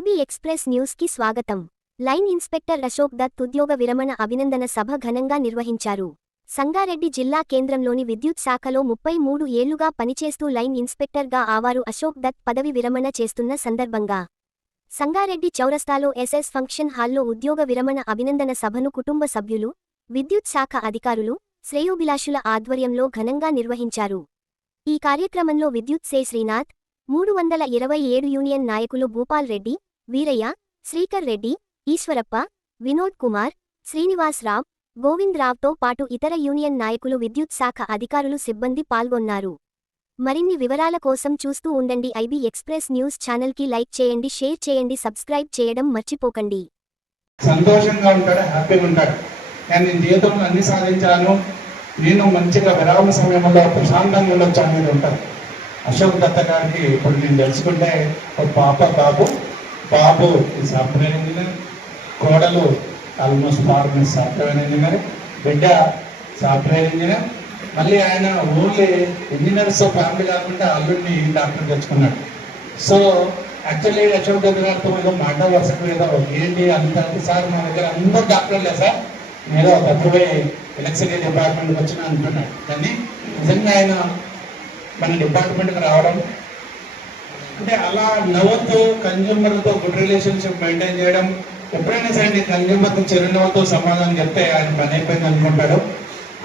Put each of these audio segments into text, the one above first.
IB express news కి స్వాగతం. Line inspector Ashok Dutt ఉద్యోగ విరమణ అభినందన సభ ఘనంగా నిర్వహించారు. సంగారెడ్డి జిల్లా కేంద్రంలోని విద్యుత్ శాఖలో 33 ఏళ్లుగా పనిచేస్తూ లైన్ ఇన్స్పెక్టర్గా ఆవారు అశోక్ దత్ పదవి విరమణ చేస్తున్న సందర్భంగా సంగారెడ్డి చౌరస్తాలో ఎస్ఎస్ ఫంక్షన్ హాల్లో ఉద్యోగ విరమణ అభినందన సభను కుటుంబ సభ్యులు, విద్యుత్ శాఖ అధికారులు, శ్రేయోభిలాషుల ఆధ్వర్యంలో ఘనంగా నిర్వహించారు. ఈ కార్యక్రమంలో విద్యుత్ సే శ్రీనాథ్, 327 యూనియన్ నాయకులు భూపాల్ రెడ్డి, వీరయ్య, శ్రీకర్ రెడ్డి, ఈశ్వరప్ప, వినోద్ కుమార్, శ్రీనివాస్ రావ్, గోవింద్ రావ్తో పాటు ఇతర యూనియన్ నాయకులు, విద్యుత్ శాఖ అధికారులు, సిబ్బంది పాల్గొన్నారు. మరిన్ని వివరాల కోసం చూస్తూ ఉండండి ఐబీ ఎక్స్ప్రెస్ న్యూస్ ఛానల్కి లైక్ చేయండి, షేర్ చేయండి, సబ్స్క్రైబ్ చేయడం మర్చిపోకండి. సంతోషంగా ఉంటాడు, హ్యాపీగా ఉంటాడు. నేను జీవితంలో అన్ని సాధించాను, నేను మంచిగా విరామ సమయంలో ప్రశాంతంగా ఉండొచ్చు అనేది ఉంటుంది. అశోక్ దత్త గారికి ఇప్పుడు నేను తెలుసుకుంటే ఒక బాబు సాఫ్ట్వేర్ ఇంజనీర్, కోడలు ఆల్మోస్ట్ ఫార్మర్ సాఫ్ట్వేర్ ఇంజనీర్, బిడ్డ సాఫ్ట్వేర్ ఇంజనీర్. మళ్ళీ ఆయన ఓన్లీ ఇంజనీర్స్ ఫ్యామిలీ కాకుండా అల్లుడిని డాక్టర్ తెచ్చుకున్నాడు. సో యాక్చువల్లీ అశోక్ దత్త గారితో ఏదో మాట వరుసకు ఏదో ఏంటి అంత సార్ మా దగ్గర అందరూ డాక్టర్లే సార్, ఏదో తక్కువే ఎలక్ట్రిసిటీ డిపార్ట్మెంట్కి వచ్చిన అంటున్నాడు. కానీ నిజంగా ఆయన మన డిపార్ట్మెంట్కి రావడం అంటే అలా నవ్వుతూ కన్జ్యూమర్లతో గుడ్ రిలేషన్షిప్ మెయింటైన్ చేయడం. ఎప్పుడైనా సరే కన్జ్యూమర్కి చిరునవ్వుతో సమాధానం చెప్తే ఆయన పని అయిపోయింది అనుకుంటాడు.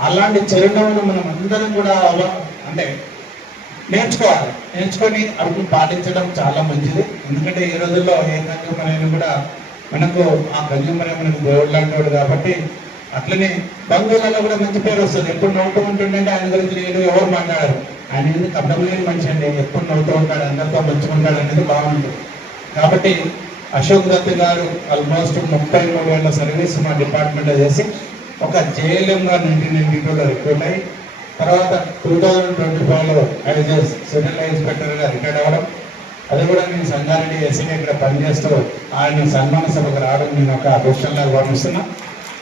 అలాంటి చిరునవ్వును మనం అందరం కూడా అంటే నేర్చుకొని అవి పాటించడం చాలా మంచిది. ఎందుకంటే ఈ రోజుల్లో ఏ కన్జ్యూమర్ అయినా కూడా మనకు ఆ కన్జ్యూమర్ మనకు దేవుడు లాంటి కాబట్టి అట్లనే బంధువులలో కూడా మంచి పేరు వస్తుంది. ఎప్పుడు నవ్వుతూ ఉంటుండే ఆయన గురించి నేను ఎవరు మాట్లాడారు, ఆయన ఎందుకు అడ్డమలేని మనిషి అండి, ఎప్పుడు నవ్వుతూ ఉంటాడు, అందరితో పంచుకుంటాడు అనేది బాగుంటుంది. కాబట్టి అశోక్ దత్ గారు ఆల్మోస్ట్ 33 ఏళ్ల సర్వీస్ మా డిపార్ట్మెంట్లో చేసి ఒక జేఎల్ఎంగా 1992లో రిక్రూట్ అయ్యి తర్వాత 2025లో సివిల్ ఇన్స్పెక్టర్గా రిటైర్డ్ అవ్వడం. అది కూడా నేను సంగారెడ్డి ఎస్సీగా ఇక్కడ పనిచేస్తూ ఆయన సన్మాన సభకు రావడం నేను ఒక అదృష్టంగా భావిస్తున్నా.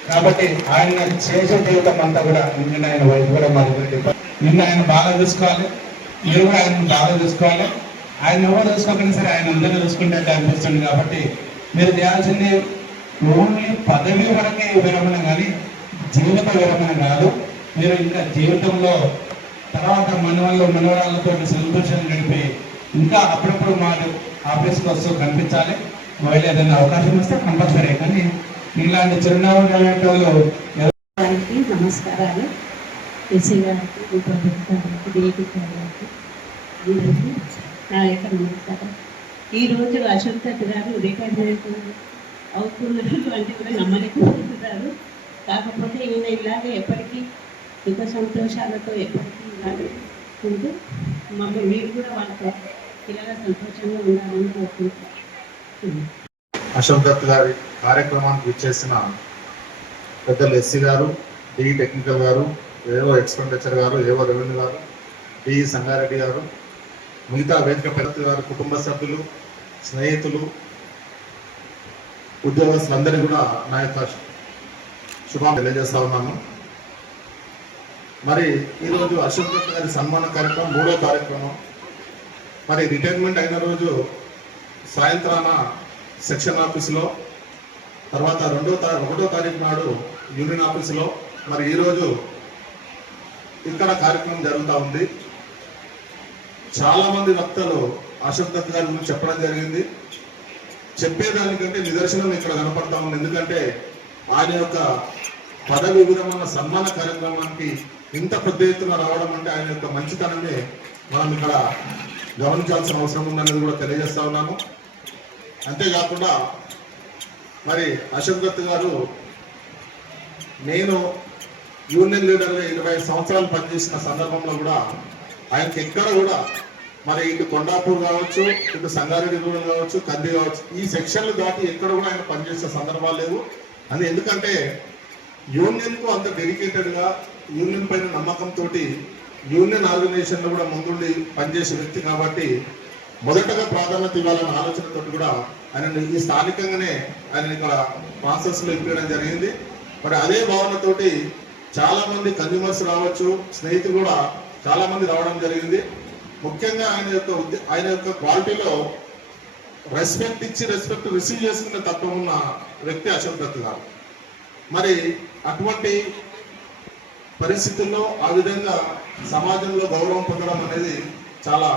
కాబట్టి ఆయన చేసే జీవితం అంతా కూడా నిన్న ఆయన వైఫ్ కూడా మా దగ్గర నిన్న ఆయన బాగా చూసుకోవాలి, మీరు కూడా ఆయన బాగా చూసుకోవాలి. ఆయన ఎవరు చూసుకోకుండా సరే ఆయన అందరూ చూసుకుంటే అనిపిస్తుంది. కాబట్టి మీరు చేయాల్సింది ఓన్లీ పదవి వరకే విరమణ కానీ జీవిత విరమణ కాదు. మీరు ఇంకా జీవితంలో తర్వాత మనవరాళ్ళతో సెలబ్రేషన్ గడిపి ఇంకా అప్పుడప్పుడు మా ఆఫీస్కి వస్తూ కనిపించాలి. ఒకవేళ ఏదైనా అవకాశం వస్తే కంపల్సరీ. కానీ ఇలాంటి చిరునవ్వు వాళ్ళు నమస్కారాలు. ఎస్సీ గారికి, ఉపప్రధానికి, డిఐటి గారికి అందరికీ నా యొక్క నమస్కారం. ఈరోజు అశోక్ దత్ గారు రిటైర్మెంట్ అవుతున్నారు అంటే కూడా నమ్మలేకపోతున్నారు. కాకపోతే ఈయన ఇలాగే ఎప్పటికీ సుఖ సంతోషాలతో ఎప్పటికీ ఇలాగే ఉంటూ మమ్మల్ని మీరు కూడా వాళ్ళతో ఇలాగా సంతోషంగా ఉండాలని కోరుకుంటున్నాను. అశోక్ దత్ గారి కార్యక్రమానికి విచ్చేసిన పెద్దలు ఎస్సీ గారు, డి టెక్నికల్ గారు, ఏవో ఎక్స్పెండిచర్ గారు, ఏవో రెవెన్యూ గారు, డి సంగారెడ్డి గారు, మిగతా వేదిక పెద్దలు గారు, కుటుంబ సభ్యులు, స్నేహితులు, ఉద్యోగస్తులందరినీ కూడా నా యొక్క శుభాకాంక్షలు తెలియజేస్తా ఉన్నాను. మరి ఈరోజు అశోక్ దత్ గారి సన్మాన కార్యక్రమం 3వ కార్యక్రమం. మరి రిటైర్మెంట్ అయిన రోజు సాయంత్రాన సెక్షన్ ఆఫీసులో, తర్వాత 1వ తారీఖు నాడు యూనియన్ ఆఫీసులో, మరి ఈరోజు ఇక్కడ కార్యక్రమం జరుగుతూ ఉంది. చాలామంది వక్తలు అశోక్ దత్ గారి గురించి చెప్పడం జరిగింది. చెప్పేదానికంటే నిదర్శనం ఇక్కడ కనపడతా ఉంది. ఎందుకంటే ఆయన యొక్క పదవి విరమణ సన్మాన కార్యక్రమానికి ఇంత పెద్ద ఎత్తున రావడం అంటే ఆయన యొక్క మంచితనమే మనం ఇక్కడ గమనించాల్సిన అవసరం ఉందనేది కూడా తెలియజేస్తా ఉన్నాను. అంతేకాకుండా మరి అశోక్ దత్ గారు నేను యూనియన్ లీడర్గా 25 సంవత్సరాలు పనిచేసిన సందర్భంలో కూడా ఆయనకి ఎక్కడ కూడా మరి ఇటు కొండాపూర్ కావచ్చు, ఇటు సంగారెడ్డి రూరల్ కావచ్చు, కంది కావచ్చు, ఈ సెక్షన్లు దాటి ఎక్కడ కూడా ఆయన పనిచేసే సందర్భాలు లేవు. అది ఎందుకంటే యూనియన్కు అంత డెడికేటెడ్గా, యూనియన్ పైన నమ్మకంతో యూనియన్ ఆర్గనైజేషన్లో కూడా ముందుండి పనిచేసే వ్యక్తి కాబట్టి మొదటగా ప్రాధాన్యత ఇవ్వాలన్న ఆలోచనతో కూడా ఆయన ఈ స్థానికంగానే ఆయన ఇక్కడ ప్రాసెస్లో ఇప్పించడం జరిగింది. మరి అదే భావనతోటి చాలామంది కన్జ్యూమర్స్ రావచ్చు, స్నేహితులు కూడా చాలామంది రావడం జరిగింది. ముఖ్యంగా ఆయన యొక్క క్వాలిటీలో రెస్పెక్ట్ ఇచ్చి రెస్పెక్ట్ రిసీవ్ చేసుకునే తత్వం ఉన్న వ్యక్తి అశోక్ దత్ గారు. మరి అటువంటి పరిస్థితుల్లో ఆ విధంగా సమాజంలో గౌరవం పొందడం అనేది చాలా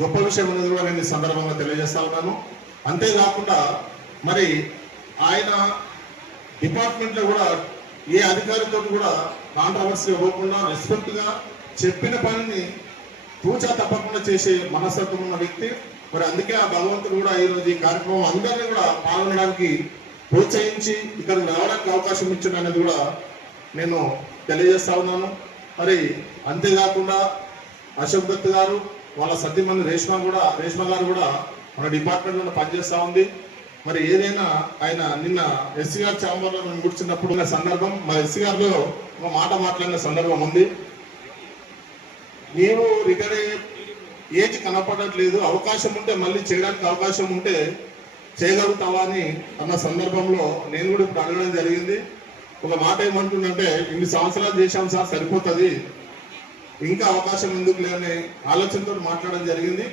గొప్ప విషయం అనేది కూడా నేను ఈ సందర్భంగా తెలియజేస్తా ఉన్నాను. అంతేకాకుండా మరి ఆయన డిపార్ట్మెంట్లో కూడా ఏ అధికారితో కూడా కాంట్రవర్సీ ఇవ్వకుండా రెస్పెక్ట్గా చెప్పిన పనిని తూచా తప్పకుండా చేసే మనస్తత్వం ఉన్న వ్యక్తి. మరి అందుకే ఆ భగవంతుడు కూడా ఈరోజు ఈ కార్యక్రమం అందరినీ కూడా పాల్గొనడానికి ప్రోత్సహించి ఇక్కడికి రావడానికి అవకాశం ఇచ్చిన అనేది కూడా నేను తెలియజేస్తా ఉన్నాను. మరి అంతేకాకుండా అశోక్ దత్ గారు వాళ్ళ సతీమణి రేష్మ గారు కూడా మన డిపార్ట్మెంట్లో పనిచేస్తూ ఉంది. మరి ఏదైనా ఆయన నిన్న ఎస్సీ గారి ఛాంబర్లో మేము కూర్చున్నప్పుడు ఉన్న సందర్భం, మా ఎస్సీ గారిలో ఒక మాట మాట్లాడిన సందర్భం ఉంది. నేను రిటైర్ అయ్యే ఏజ్ కనపడట్లేదు, అవకాశం ఉంటే మళ్ళీ చేయడానికి అవకాశం ఉంటే చేయగలుగుతావా అని అన్న సందర్భంలో నేను కూడా ఇప్పుడు అడగడం జరిగింది. ఒక మాట ఏమంటుందంటే, ఇన్ని సంవత్సరాలు చేశాం సార్, సరిపోతుంది, ఇంకా అవకాశం ఎందుకు లేని ఆలోచనతో మాట్లాడడం జరిగింది.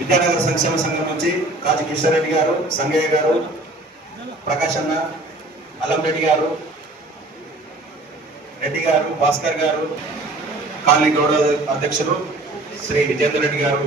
విద్యానగర సంక్షేమ సంఘం నుంచి కాజీ కిషన్ రెడ్డి గారు, సంగయ్య గారు, ప్రకాష్ అన్న, అల్లం రెడ్డి గారు, రెడ్డి గారు, భాస్కర్ గారు, కాలనీ గౌడ అధ్యక్షులు శ్రీ విజేందర్ రెడ్డి గారు,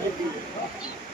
Thank you.